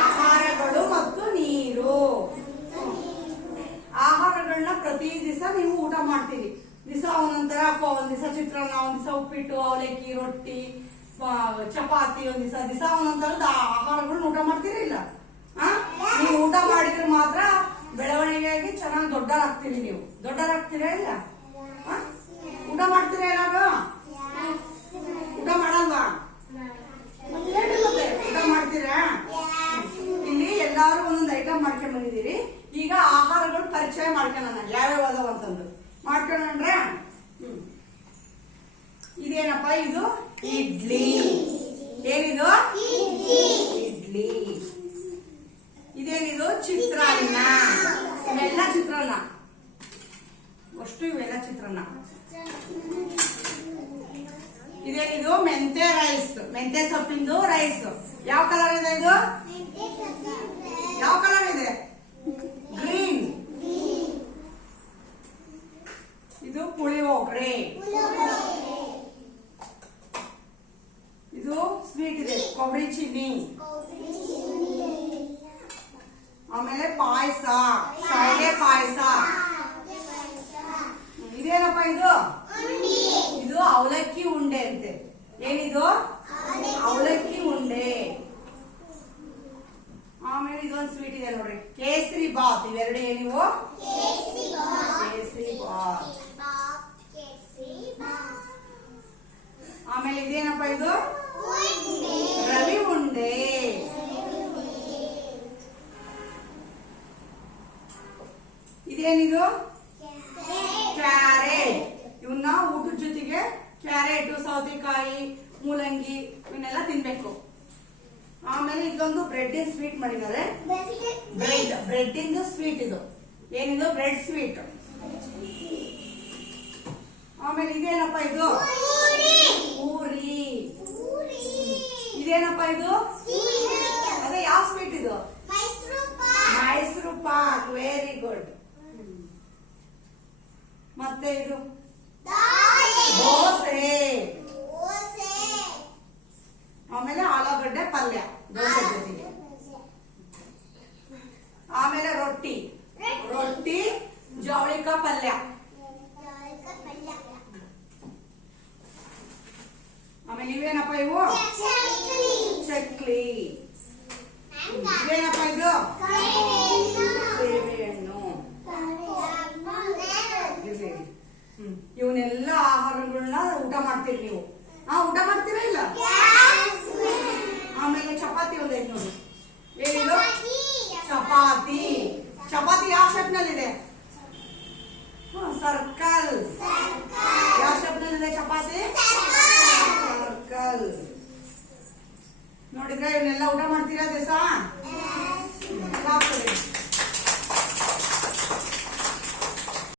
ಆಹಾರಗಳು ಮತ್ತು ನೀರು. ಆಹಾರಗಳನ್ನ ಪ್ರತಿ ದಿವಸ ನೀವು ಊಟ ಮಾಡ್ತೀರಿ. ದಿವಸ ಒಂದೊಂದರ ಒಂದ್ ದಿವಸ ಚಿತ್ರಾನ್ನ, ಒಂದ್ ದಿವಸ ಉಪ್ಪಿಟ್ಟು, ಅವಲಕ್ಕಿ, ರೊಟ್ಟಿ ಚಪಾತಿ, ಒಂದ್ ದಿವಸ ದಿವಸ ಒಂದೊಂದರದ ಆಹಾರಗಳನ್ನ ಊಟ ಮಾಡ್ತೀರಿ ಇಲ್ಲ? ನೀವು ಊಟ ಮಾಡಿದ್ರೆ ಮಾತ್ರ ಬೆಳವಣಿಗೆಯಾಗಿ ಚೆನ್ನಾಗಿ ದೊಡ್ಡರಾಗ್ತೀರಿ ನೀವು. ದೊಡ್ಡರಾಗ್ತೀರಾ ಇಲ್ಲ? ಊಟ ಮಾಡಿ ಎಲ್ಲಾರು ಒಂದೊಂದು ಐಟಮ್ ಮಾಡ್ಕೊಂಡ್ ಬಂದಿದ್ದೀರಿ. ಈಗ ಆಹಾರಗಳು ಪರಿಚಯ ಮಾಡ್ಕೊಳ್ಳೋಣ. ಯಾವ್ಯಾವ ಅದಾವ ಅಂತಂದು. ಮಾಡ್ಕೊಂಡ್ರೆ. ಇದೇನಪ್ಪ ಇದು? ಇಡ್ಲಿ. ಏನಿದು? ಇಡ್ಲಿ. ಇದೇನಿದು? ಚಿತ್ರಾನ್ನ. ಇವೆಲ್ಲ ಚಿತ್ರಾನ್ನ. ಅಷ್ಟು ಇವೆಲ್ಲ ಚಿತ್ರಾನ್ನ. ಇದೇನಿದು? ಮೆಂತೆ ರೈಸ್ ಮೆಂತೆ ಸೊಪ್ಪಿಂದು ರೈಸ್ ಯಾವ ಕಲರ್ ಇದೆ ಇದು ಯಾವ ಕಲರ್ ಇದೆ ಗ್ರೀನ್ ಇದು ಪುಳಿಯೋಗರೆ ಇದು ಸ್ವೀಟ್ ಕೊಬ್ಬರಿ ಚಿನ್ನಿ ಆಮೇಲೆ ಪಾಯಸ. ಶಾಲೆ ಪಾಯಸ. ಇದೇನಪ್ಪ ಇದು? ಇದು ಅವಲಕ್ಕಿ ಉಂಡೆ ಅಂತೆ. ಏನಿದು? ಅವಲಕ್ಕಿ. ಉಂಡೆ. ಆಮೇಲೆ ಇದೊಂದು ಸ್ವೀಟ್ ಇದೆ ನೋಡ್ರಿ. ಕೇಸರಿ ಬಾತ್. ಇವೆರಡು ಏನಿವು ಕೇಸರಿ ಬಾತ್. ಆಮೇಲೆ ಇದೇನಪ್ಪ ಇದು? ಇದೇನಿದು? ಕ್ಯಾರೆಟ್ ಇವನ್ನ ಊಟದ ಜೊತೆಗೆ ಕ್ಯಾರೆಟ್ ಸೌತೆಕಾಯಿ ಮೂಲಂಗಿ ಇವನ್ನೆಲ್ಲ ತಿನ್ಬೇಕು. ಆಮೇಲೆ ಇದೊಂದು ಬ್ರೆಡ್ ಸ್ವೀಟ್ ಮಾಡಿದ್ದಾರೆ. ಬ್ರೆಡ್ ಬ್ರೆಡ್ ಇಂದ ಸ್ವೀಟ್ ಇದು. ಏನಿದು? ಬ್ರೆಡ್ ಸ್ವೀಟ್ ಆಮೇಲೆ ಇದೇನಪ್ಪ ಇದು? ಪೂರಿ. ಇದೇನಪ್ಪ ಇದು? ಮತ್ತೆ ಇದು? ದೋಸೆ ಆಮೇಲೆ ಆಲೂಗಡ್ಡೆ ಪಲ್ಯ ದೋಸೆ ಜೊತೆಗೆ. ಆಮೇಲೆ ರೊಟ್ಟಿ. ರೊಟ್ಟಿ. ಜವಳಿಕ ಪಲ್ಯ. ಆಮೇಲೆ ಇವೇನಪ್ಪ ಇವು? ಚಕ್ಲಿ. ಇವೇನಪ್ಪ ಇದು? ಇವನ್ನೆಲ್ಲ ಆಹಾರಗಳನ್ನ ಊಟ ಮಾಡ್ತೀರಿ ನೀವು. ಹಾ ಊಟ ಮಾಡ್ತೀರಾ ಇಲ್ಲ? ಆಮೇಲೆ ಚಪಾತಿ ಒಂದೈತೆ ನೋಡಿ. ಏನಿದು? ಚಪಾತಿ. ಚಪಾತಿ ಯಾವ ಶೇಪ್ ನಲ್ಲಿದೆ ಸರ್ಕಲ್. ಯಾವ ಶೇಪ್ ನಲ್ಲಿದೆ ಚಪಾತಿ? ಸರ್ಕಲ್. ನೋಡಿದ್ರೆ ಇವನ್ನೆಲ್ಲ ಊಟ ಮಾಡ್ತೀರಾ ದಿವಸ